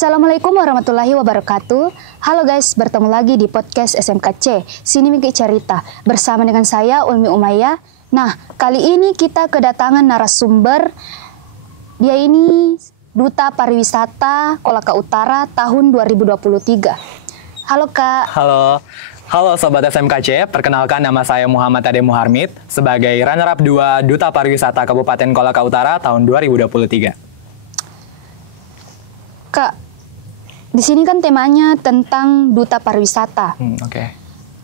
Assalamualaikum warahmatullahi wabarakatuh. Halo guys, bertemu lagi di podcast SMKC Sini Miki Cerita bersama dengan saya Ulmi Umayyah. Nah, kali ini kita kedatangan narasumber. Dia ini Duta Pariwisata Kolaka Utara tahun 2023. Halo Kak. Halo Sobat SMKC, perkenalkan nama saya Muhammad Ade Muharmid sebagai runner-up 2 Duta Pariwisata Kabupaten Kolaka Utara tahun 2023. Kak, di sini kan temanya tentang Duta Pariwisata. Oke.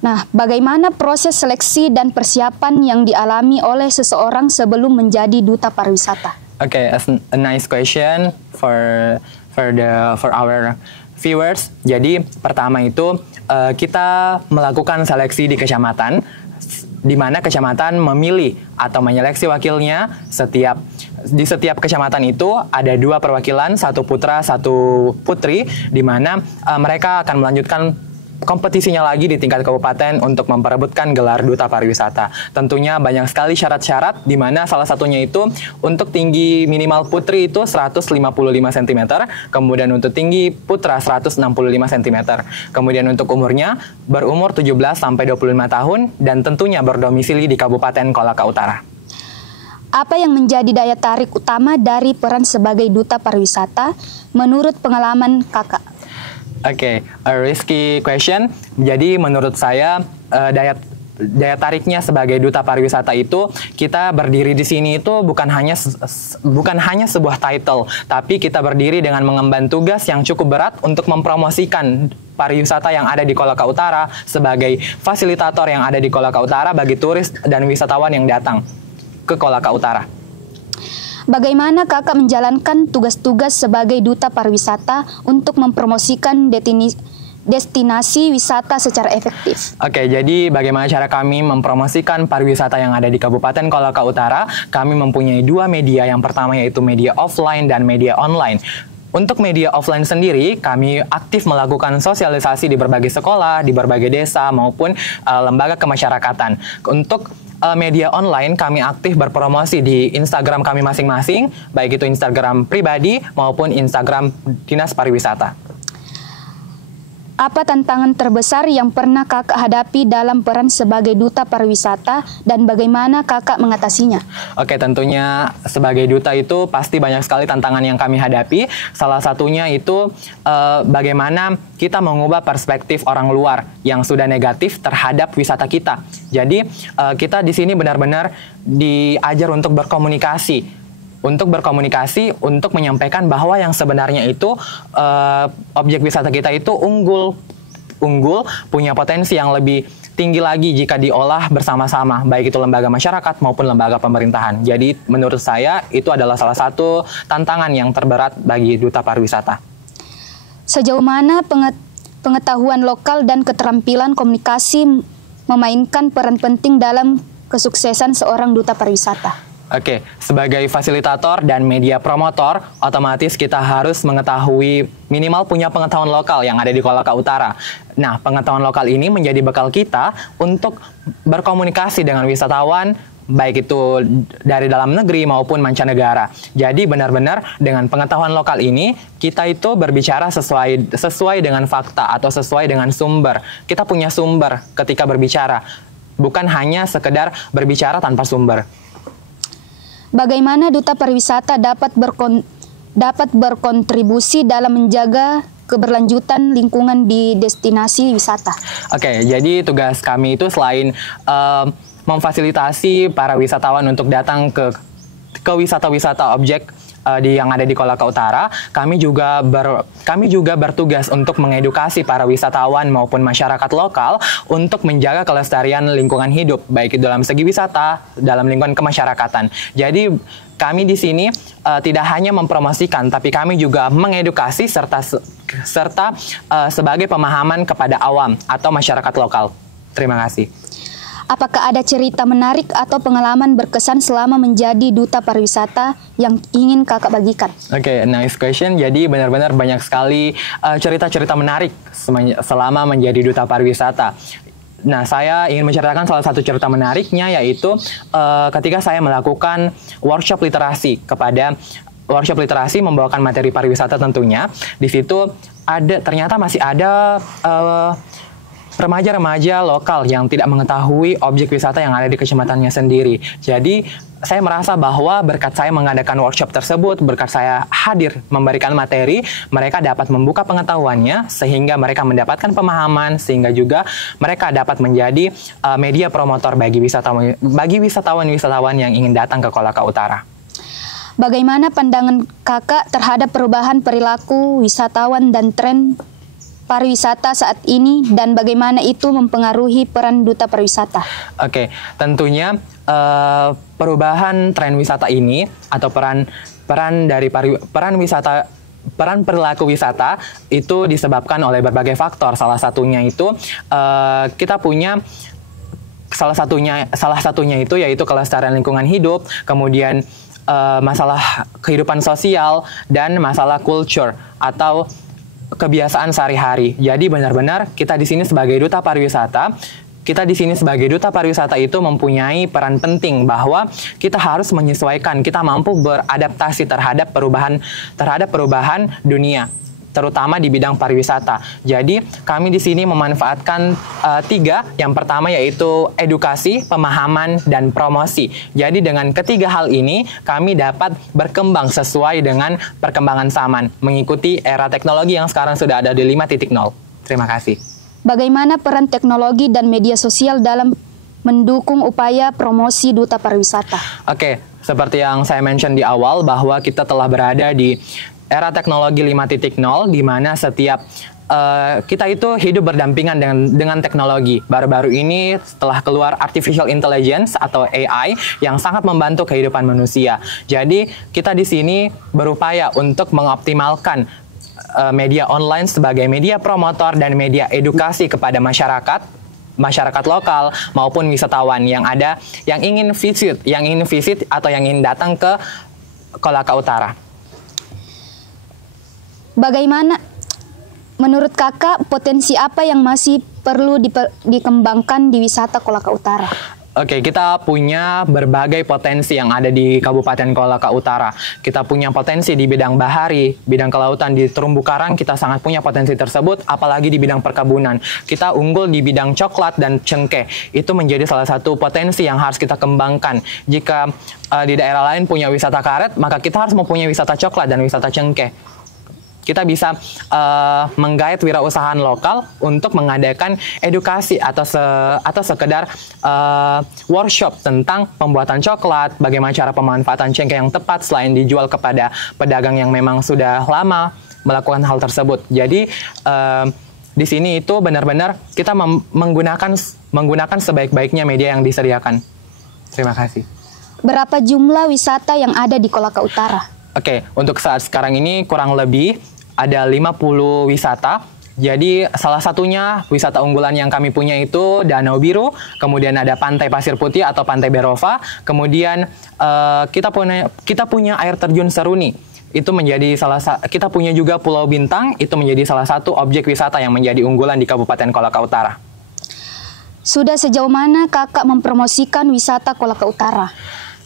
Nah, bagaimana proses seleksi dan persiapan yang dialami oleh seseorang sebelum menjadi Duta Pariwisata? Oke, a nice question for our viewers. Jadi pertama itu kita melakukan seleksi di kecamatan, di mana kecamatan memilih atau menyeleksi wakilnya. Di setiap kecamatan itu ada 2 perwakilan, 1 putra, 1 putri, di mana mereka akan melanjutkan kompetisinya lagi di tingkat kabupaten untuk memperebutkan gelar Duta Pariwisata. Tentunya banyak sekali syarat-syarat, di mana salah satunya itu untuk tinggi minimal putri itu 155 cm, kemudian untuk tinggi putra 165 cm. Kemudian untuk umurnya berumur 17 sampai 25 tahun dan tentunya berdomisili di Kabupaten Kolaka Utara. Apa yang menjadi daya tarik utama dari peran sebagai Duta Pariwisata menurut pengalaman Kakak? Oke, a risky question. Jadi menurut saya daya tariknya sebagai Duta Pariwisata itu, kita berdiri di sini itu bukan hanya sebuah title, tapi kita berdiri dengan mengemban tugas yang cukup berat untuk mempromosikan pariwisata yang ada di Kolaka Utara sebagai fasilitator yang ada di Kolaka Utara bagi turis dan wisatawan yang datang ke Kolaka Utara. Bagaimana Kakak menjalankan tugas-tugas sebagai Duta Pariwisata untuk mempromosikan destinasi wisata secara efektif? Oke, jadi bagaimana cara kami mempromosikan pariwisata yang ada di Kabupaten Kolaka Utara? Kami mempunyai 2 media. Yang pertama yaitu media offline dan media online. Untuk media offline sendiri, kami aktif melakukan sosialisasi di berbagai sekolah, di berbagai desa, maupun lembaga kemasyarakatan. Untuk media online, kami aktif berpromosi di Instagram kami masing-masing, baik itu Instagram pribadi maupun Instagram Dinas Pariwisata. Apa tantangan terbesar yang pernah Kakak hadapi dalam peran sebagai Duta Pariwisata dan bagaimana Kakak mengatasinya? Oke, tentunya sebagai duta itu pasti banyak sekali tantangan yang kami hadapi. Salah satunya itu bagaimana kita mengubah perspektif orang luar yang sudah negatif terhadap wisata kita. Jadi kita di sini benar-benar diajar untuk berkomunikasi. Untuk menyampaikan bahwa yang sebenarnya itu objek wisata kita itu unggul, punya potensi yang lebih tinggi lagi jika diolah bersama-sama, baik itu lembaga masyarakat maupun lembaga pemerintahan. Jadi menurut saya itu adalah salah satu tantangan yang terberat bagi Duta Pariwisata. Sejauh mana pengetahuan lokal dan keterampilan komunikasi memainkan peran penting dalam kesuksesan seorang Duta Pariwisata? Oke, sebagai fasilitator dan media promotor, otomatis kita harus mengetahui minimal punya pengetahuan lokal yang ada di Kolaka Utara. Nah, pengetahuan lokal ini menjadi bekal kita untuk berkomunikasi dengan wisatawan, baik itu dari dalam negeri maupun mancanegara. Jadi benar-benar dengan pengetahuan lokal ini, kita itu berbicara sesuai dengan fakta atau sesuai dengan sumber. Kita punya sumber ketika berbicara, bukan hanya sekedar berbicara tanpa sumber. Bagaimana Duta Pariwisata dapat berkontribusi dalam menjaga keberlanjutan lingkungan di destinasi wisata? Oke, jadi tugas kami itu selain memfasilitasi para wisatawan untuk datang ke wisata-wisata objek yang ada di Kolaka Utara, kami juga bertugas untuk mengedukasi para wisatawan maupun masyarakat lokal untuk menjaga kelestarian lingkungan hidup, baik itu dalam segi wisata, dalam lingkungan kemasyarakatan. Jadi kami di sini tidak hanya mempromosikan, tapi kami juga mengedukasi serta sebagai pemahaman kepada awam atau masyarakat lokal. Terima kasih. Apakah ada cerita menarik atau pengalaman berkesan selama menjadi Duta Pariwisata yang ingin Kakak bagikan? Oke, nice question. Jadi benar-benar banyak sekali cerita-cerita menarik selama menjadi Duta Pariwisata. Nah, saya ingin menceritakan salah satu cerita menariknya, yaitu ketika saya melakukan workshop literasi kepada workshop literasi membawakan materi pariwisata tentunya. Di situ ternyata masih ada remaja-remaja lokal yang tidak mengetahui objek wisata yang ada di kecamatannya sendiri. Jadi saya merasa bahwa berkat saya mengadakan workshop tersebut, berkat saya hadir memberikan materi, mereka dapat membuka pengetahuannya sehingga mereka mendapatkan pemahaman, sehingga juga mereka dapat menjadi media promotor bagi wisatawan yang ingin datang ke Kolaka Utara. Bagaimana pandangan kakak terhadap perubahan perilaku wisatawan dan tren pariwisata saat ini, dan bagaimana itu mempengaruhi peran duta pariwisata? Oke, tentunya perubahan tren wisata ini atau peran perilaku wisata itu disebabkan oleh berbagai faktor. Salah satunya itu kita punya salah satunya itu yaitu kelestarian lingkungan hidup, kemudian masalah kehidupan sosial, dan masalah culture atau kebiasaan sehari-hari. Jadi benar-benar kita di sini sebagai duta pariwisata, itu mempunyai peran penting bahwa kita harus menyesuaikan, kita mampu beradaptasi terhadap perubahan dunia, terutama di bidang pariwisata. Jadi kami di sini memanfaatkan tiga. Yang pertama yaitu edukasi, pemahaman, dan promosi. Jadi dengan ketiga hal ini kami dapat berkembang sesuai dengan perkembangan zaman, mengikuti era teknologi yang sekarang sudah ada di 5.0. Terima kasih. Bagaimana peran teknologi dan media sosial dalam mendukung upaya promosi duta pariwisata? Oke, seperti yang saya mention di awal bahwa kita telah berada di era teknologi 5.0, di mana setiap kita itu hidup berdampingan dengan teknologi. Baru-baru ini setelah keluar artificial intelligence atau AI yang sangat membantu kehidupan manusia. Jadi kita di sini berupaya untuk mengoptimalkan media online sebagai media promotor dan media edukasi kepada masyarakat lokal maupun wisatawan yang ingin visit atau yang ingin datang ke Kolaka Utara. Bagaimana menurut kakak potensi apa yang masih perlu dikembangkan di wisata Kolaka Utara? Oke, kita punya berbagai potensi yang ada di Kabupaten Kolaka Utara. Kita punya potensi di bidang bahari, bidang kelautan. Di terumbu karang kita sangat punya potensi tersebut, apalagi di bidang perkebunan. Kita unggul di bidang coklat dan cengkeh. Itu menjadi salah satu potensi yang harus kita kembangkan. Jika di daerah lain punya wisata karet, maka kita harus mempunyai wisata coklat dan wisata cengkeh. Kita bisa menggait wirausahaan lokal untuk mengadakan edukasi atau sekedar workshop tentang pembuatan coklat, bagaimana cara pemanfaatan cengkeh yang tepat selain dijual kepada pedagang yang memang sudah lama melakukan hal tersebut. Jadi di sini itu benar-benar kita menggunakan sebaik-baiknya media yang disediakan. Terima kasih. Berapa jumlah wisata yang ada di Kolaka Utara? Oke, untuk saat sekarang ini kurang lebih ada 50 wisata. Jadi salah satunya wisata unggulan yang kami punya itu Danau Biru, kemudian ada Pantai Pasir Putih atau Pantai Berova, kemudian kita punya air terjun Seruni. Itu menjadi kita punya juga Pulau Bintang, itu menjadi salah satu objek wisata yang menjadi unggulan di Kabupaten Kolaka Utara. Sudah sejauh mana kakak mempromosikan wisata Kolaka Utara?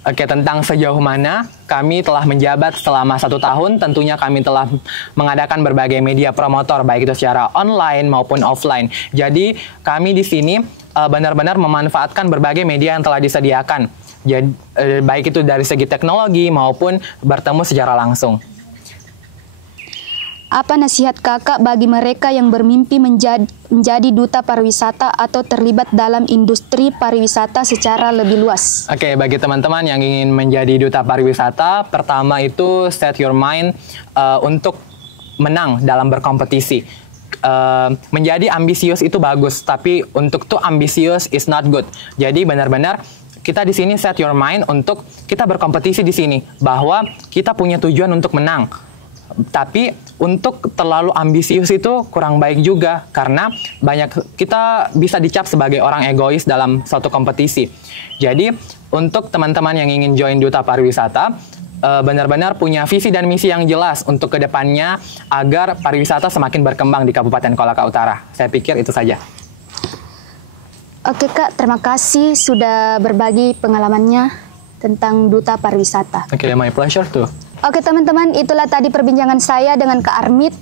Oke, tentang sejauh mana kami telah menjabat selama 1 tahun, tentunya kami telah mengadakan berbagai media promotor, baik itu secara online maupun offline. Jadi kami di sini benar-benar memanfaatkan berbagai media yang telah disediakan. Jadi, baik itu dari segi teknologi maupun bertemu secara langsung. Apa nasihat kakak bagi mereka yang bermimpi menjadi duta pariwisata atau terlibat dalam industri pariwisata secara lebih luas? Oke, bagi teman-teman yang ingin menjadi duta pariwisata, pertama itu set your mind untuk menang dalam berkompetisi. Menjadi ambisius itu bagus, tapi untuk too ambisius is not good. Jadi benar-benar kita di sini set your mind untuk kita berkompetisi di sini, bahwa kita punya tujuan untuk menang. Tapi untuk terlalu ambisius itu kurang baik juga, karena kita bisa dicap sebagai orang egois dalam suatu kompetisi. Jadi untuk teman-teman yang ingin join duta pariwisata, benar-benar punya visi dan misi yang jelas untuk kedepannya agar pariwisata semakin berkembang di Kabupaten Kolaka Utara. Saya pikir itu saja. Oke Kak, terima kasih sudah berbagi pengalamannya tentang duta pariwisata. Oke, my pleasure tuh. Oke teman-teman, itulah tadi perbincangan saya dengan Kak Armit.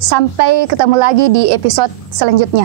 Sampai ketemu lagi di episode selanjutnya.